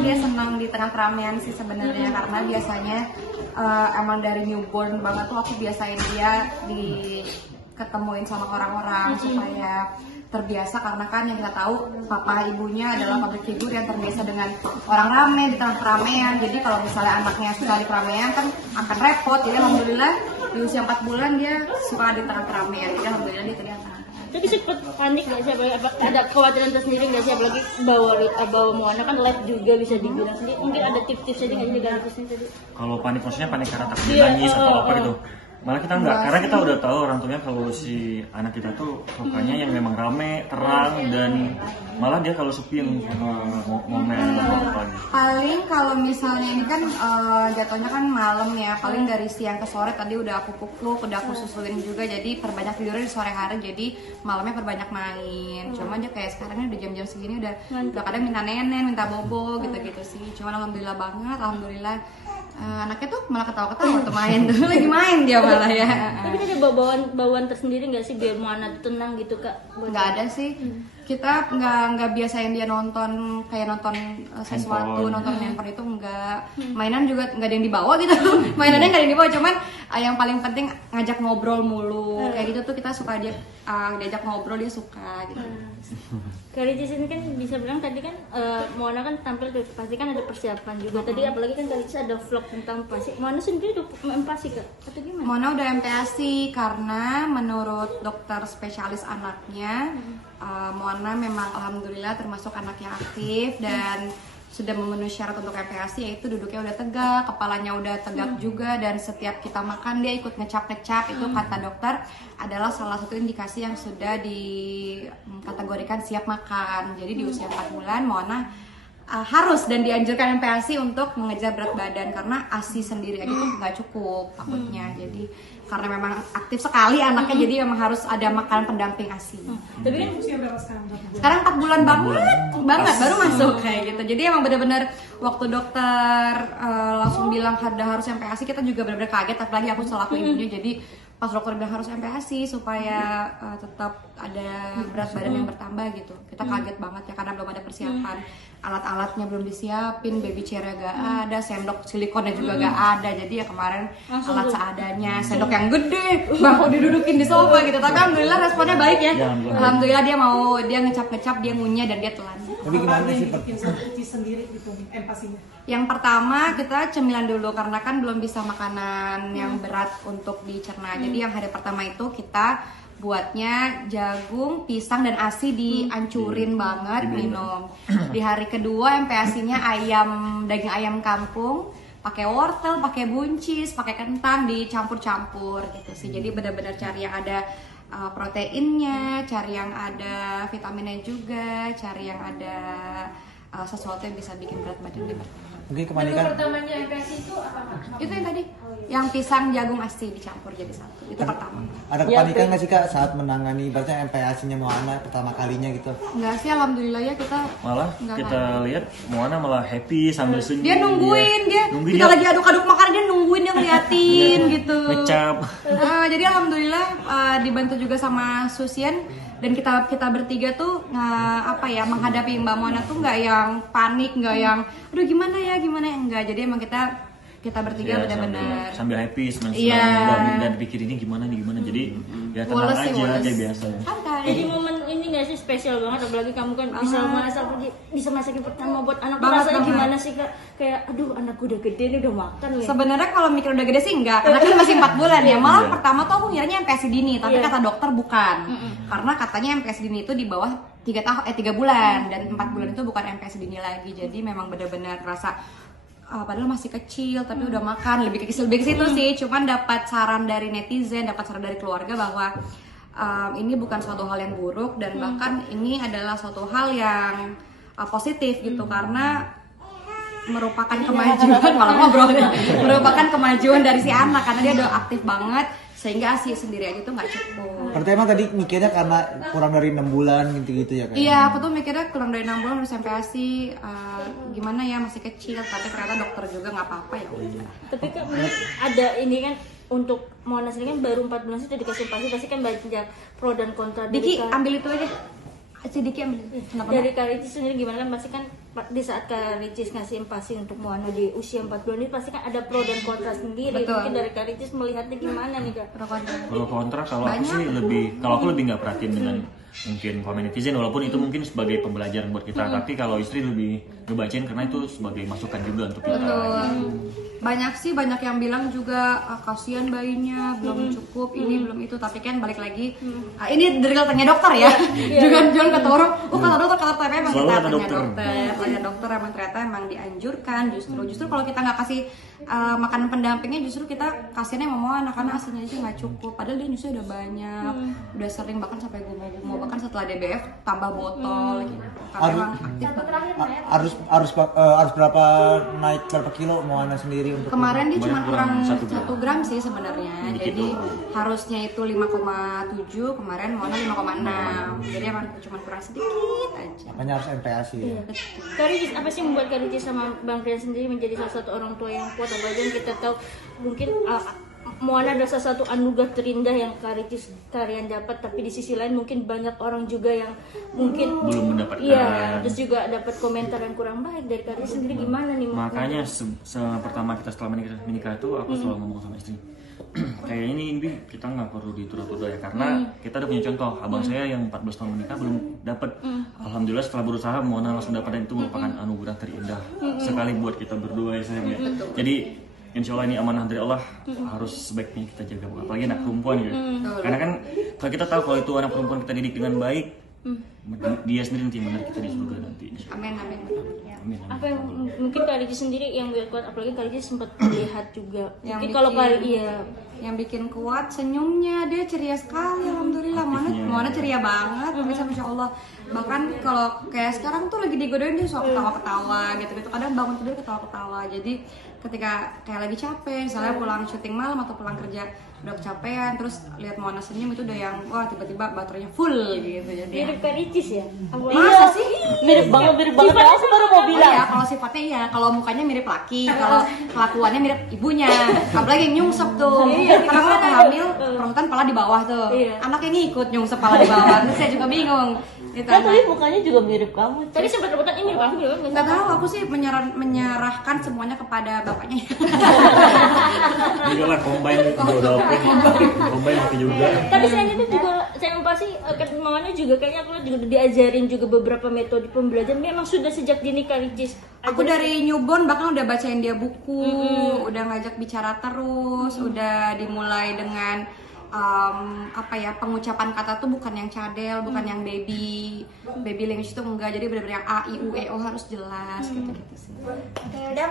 dia senang di tengah keramaian sih sebenarnya, karena biasanya emang dari newborn banget tuh aku biasain dia ketemuin sama orang-orang supaya terbiasa, karena kan yang kita tahu papa ibunya adalah public figure yang terbiasa dengan orang ramai di tengah keramaian. Jadi kalau misalnya anaknya suka di keramaian kan akan repot. Jadi alhamdulillah di usia 4 bulan dia suka di tengah keramaian. Jadi alhamdulillah dia kelihatan. Tapi sempet panik nggak sih? Ada kekhawatiran tersendiri nggak sih? Apalagi bawa Moana kan live juga bisa dibilang sendiri. Mungkin ada tips-tips aja nggak sih dari tipsnya tadi? Kalau panik maksudnya panik karena takut nangis atau apa gitu? Malah kita enggak, karena kita udah tahu orang tuanya kalau si anak kita tuh sukanya yang memang rame, terang, dan malah dia kalau sepi yang momen apa. Paling kalau misalnya ini kan jatuhnya kan malam ya, paling dari siang ke sore tadi udah aku pupuk, udah aku susulin juga, jadi perbanyak tidurnya di sore hari, jadi malamnya perbanyak main. Cuma aja kayak sekarang ini udah jam-jam segini udah kadang minta nenek, minta bobo gitu-gitu sih. Cuma alhamdulillah banget, alhamdulillah anaknya tuh malah ketawa-ketawa tuh main tuh lagi main dia malah ya. Tapi ada bawaan tersendiri nggak sih biar Moana tenang gitu Kak? Nggak ada sih. Kita nggak biasain dia nonton kayak nonton sesuatu, nonton handphone itu enggak. Mainan juga nggak ada yang dibawa gitu. Mainannya nggak ada yang dibawa, cuman yang paling penting ngajak ngobrol mulu. Kayak gitu tuh kita suka diajak ngobrol, dia suka gitu. Kak Ricis ini kan bisa bilang tadi kan Moana kan tampil tuh pasti kan ada persiapan juga. Tadi apalagi kan Kak Ricis ada vlog tentang MPASI. Moana sendiri udah MPASI Kak? Atau gimana? Moana udah MPASI karena menurut dokter spesialis anaknya Moana memang alhamdulillah termasuk anak yang aktif dan sudah memenuhi syarat untuk MPASI, yaitu duduknya udah tegak, kepalanya udah tegak juga, dan setiap kita makan dia ikut ngecap-ngecap. Itu kata dokter adalah salah satu indikasi yang sudah dikategorikan siap makan. Jadi di usia 4 bulan Moana harus dan dianjurkan MPASI untuk mengejar berat badan, karena ASI sendiri aja tuh nggak cukup takutnya. Jadi karena memang aktif sekali anaknya, jadi memang harus ada makanan pendamping ASI. Tapi kan usia berapa sekarang? Sekarang 4 bulan banget baru masuk kayak gitu. Jadi emang benar-benar waktu dokter langsung bilang harus MPASI, kita juga benar-benar kaget, apalagi aku selaku ibunya. Jadi pas dokter bilang harus MPASI supaya tetap ada berat badan yang bertambah gitu, kita kaget banget ya, karena belum ada persiapan, alat-alatnya belum disiapin, baby chair-nya gak ada, sendok silikonnya juga gak ada. Jadi ya kemarin alat seadanya, sendok yang gede bangku didudukin di sofa gitu. Tapi alhamdulillah responnya baik ya, alhamdulillah dia ngecap-ngecap, dia ngunyah dan dia telan. Tapi gimana sih bikin strategi sendiri gitu empasinya? Yang pertama kita cemilan dulu, karena kan belum bisa makanan yang berat untuk dicerna. Jadi yang hari pertama itu kita buatnya jagung, pisang, dan ASI dihancurin banget, minum. Di hari kedua MPASI-nya daging ayam kampung, pakai wortel, pakai buncis, pakai kentang, dicampur-campur gitu sih. Jadi benar-benar cari yang ada proteinnya, cari yang ada vitaminnya juga, cari yang ada sesuatu yang bisa bikin berat badan dia bertambah. Mungkin kepanikan. pertamanya MPASI itu apa? Itu yang tadi, yang pisang, jagung, ASI dicampur jadi satu. Itu pertama. Ada kepanikan nggak sih Kak saat menangani ibaratnya MPASI-nya Moana pertama kalinya gitu? Enggak sih, alhamdulillah ya kita Malah kita lihat Moana malah happy sambil senyum. dia nungguin kita lagi aduk-aduk makanan, dia nungguin, dia ngeliatin gitu. Ngecap. Jadi alhamdulillah dibantu juga sama Susian, dan kita bertiga tuh menghadapi Mbak Moana tuh nggak yang panik, nggak yang aduh gimana ya enggak. Jadi emang kita bertiga benar-benar sambil happy, senang dan pikir ini gimana. Jadi ya tenang aja biasa. Jadi momen ini nggak sih spesial banget, apalagi kamu kan bisa masakin pertama buat anak. Banget, Rasanya banget. Gimana sih Kak? Kayak aduh anakku udah gede nih, udah makan nih. Sebenarnya kalau mikir udah gede sih enggak, karena kan masih 4 bulan ya. Malah pertama tuh aku ngiranya MPASI dini, tapi kata dokter bukan. Karena katanya MPASI dini itu di bawah 3 bulan, dan 4 bulan itu bukan MPASI dini lagi. Jadi memang benar-benar rasa padahal masih kecil tapi udah makan, lebih ke situ sih. Cuman dapat saran dari netizen, dapat saran dari keluarga bahwa ini bukan suatu hal yang buruk, dan bahkan ini adalah suatu hal yang positif gitu, karena merupakan kemajuan merupakan kemajuan dari si anak, karena dia udah aktif banget, sehingga ASI sendiri aja tuh nggak cukup. Berarti emang tadi mikirnya karena kurang dari 6 bulan gitu ya Kak? Iya, aku tuh mikirnya kurang dari 6 bulan harus sampai ASI, gimana ya, masih kecil. Tapi ternyata dokter juga nggak apa-apa, ya udah. Tapi Kak, ada ini kan untuk Moana sendiri kan baru 4 bulan sih udah dikasih pasti kan banyak pro dan kontra. Diki, ambil itu aja. sedikit kenapa? Dari Kak Ricis sendiri gimana kan pasti kan di saat Kak Ricis ngasih empasi untuk Moana di usia 4 bulan ini pasti kan ada pro dan kontra sendiri. Betul. Mungkin dari Kak Ricis melihatnya gimana nih Kak? Kalau kontra, kalau aku sih lebih, kalau aku lebih nggak perhatiin dengan mungkin komen netizen, walaupun itu mungkin sebagai pembelajaran buat kita, tapi kalau istri lebih ngebacain karena itu sebagai masukan juga untuk kita. Banyak yang bilang juga kasihan bayinya belum cukup ini belum itu, tapi kan balik lagi ini dari tanya dokter ya. Jangan kata orang kata dokter emang Selalu kita kata tanya dokter. tanya dokter emang ternyata emang dianjurkan justru kalau kita nggak kasih makanan pendampingnya, justru kita kasihannya mau anak-anak aslinya aja nggak cukup, padahal dia nyusui udah banyak, udah sering bahkan sampai gumoh-gumoh, bahkan setelah DBF tambah botol gitu. Karena emang aktif banget. Harus berapa naik berapa kilo Moana sendiri untuk Kemarin dia Banyak cuma kurang kurang 1 gram sih sebenarnya. Dikit Jadi doang. harusnya itu 5,7, kemarin Mona 5,6. Jadi emang cuma kurang sedikit aja. makanya harus MPASI ya. Kak Ricis, apa sih membuat Kak Ricis sama Bang Rian sendiri menjadi salah satu orang tua yang kuat? Apalagi yang kita tahu mungkin Moana adalah salah satu anugerah terindah yang Kak Ricis Rian dapat, tapi di sisi lain mungkin banyak orang juga yang mungkin Belum mendapatkan. iya, terus juga dapat komentar yang kurang baik dari Kak Ricis sendiri gimana nih? Makanya pertama kita setelah menikah itu aku selalu ngomong sama istri, kayak ini kita nggak perlu ditunda-tunda ya, karena kita udah punya contoh. Abang saya yang 14 tahun menikah belum dapat. Alhamdulillah setelah berusaha Mona langsung dapat, dan itu merupakan anugerah terindah sekali buat kita berdua ya sayang ya. Jadi insya Allah ini amanah dari Allah, harus sebaiknya kita jaga, apalagi anak perempuan gitu. Karena kan kalau kita tahu kalau itu anak perempuan kita didik dengan baik, dia sendiri nanti yang benar kita di surga nanti. Amin. Amin. apa yang mungkin Kak Ricis sendiri yang biar kuat, apalagi Kak Ricis sempat melihat juga Yang mungkin kalau Kak bikin- iya Yang bikin kuat senyumnya, dia ceria sekali, alhamdulillah. Mona ceria banget, bisa masya Allah. Bahkan kalau kayak sekarang tuh lagi digodain dia suka ketawa-ketawa gitu. Kadang bangun tidur ketawa-ketawa. Jadi ketika kayak lagi capek, misalnya pulang syuting malam atau pulang kerja udah kecapean, terus lihat Mona senyum itu udah yang wah tiba-tiba baterainya full gitu. Jadi mirip Kak Ricis ya? masa sih? Mirip banget. Aku baru mau bilang. Iya, kalau sifatnya iya, kalau mukanya mirip laki, kalau kelakuannya mirip ibunya. Apalagi yang nyungsep tuh. Karena kalau hamil, perawatan pala di bawah tuh. Iya. Anaknya ngikut nyungsep pala di bawah. Terus saya juga bingung. Gitu. Kan tapi mukanya juga mirip kamu. Tadi sempat rebutan ini mirip aku juga kan? Nggak tahu, aku sih menyerahkan semuanya kepada bapaknya. Juga lah combine udah oke. Combine oke juga. Tapi selain itu juga saya pasti Moana juga kayaknya aku juga udah diajarin juga beberapa metode pembelajaran. Memang sudah sejak dini Kak Ricis. Aku dari newborn bahkan udah bacain dia buku, udah ngajak bicara terus, udah dimulai dengan pengucapan kata tuh bukan yang cadel, bukan yang baby language itu enggak, jadi benar-benar yang A I U E O harus jelas gitu sih. Ya.